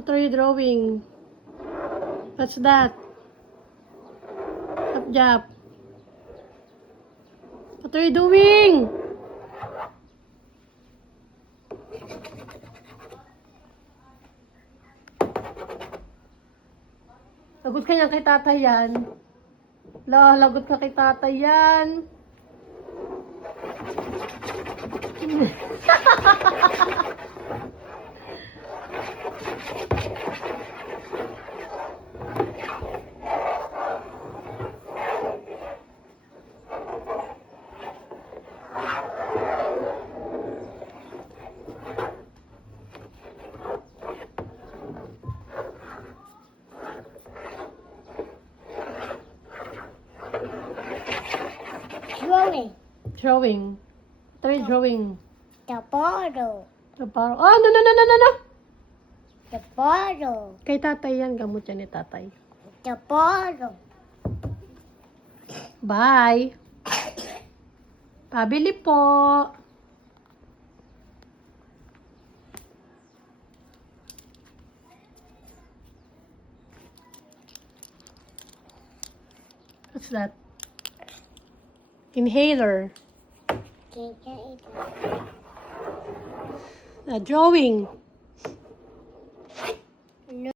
What are you drawing? What's that? Up, Jap. What are you doing? Lagot ka niyan kay tatay yan. Lagot ka kay tatay yan. Drawing. Drawing. What are you drawing? The bottle. The bottle. Oh, no. The bottle. Kay tatay yan. Gamot yan ni tatay. The bottle. Bye. Pabili po. What's that? Inhaler. Can you eat Drawing.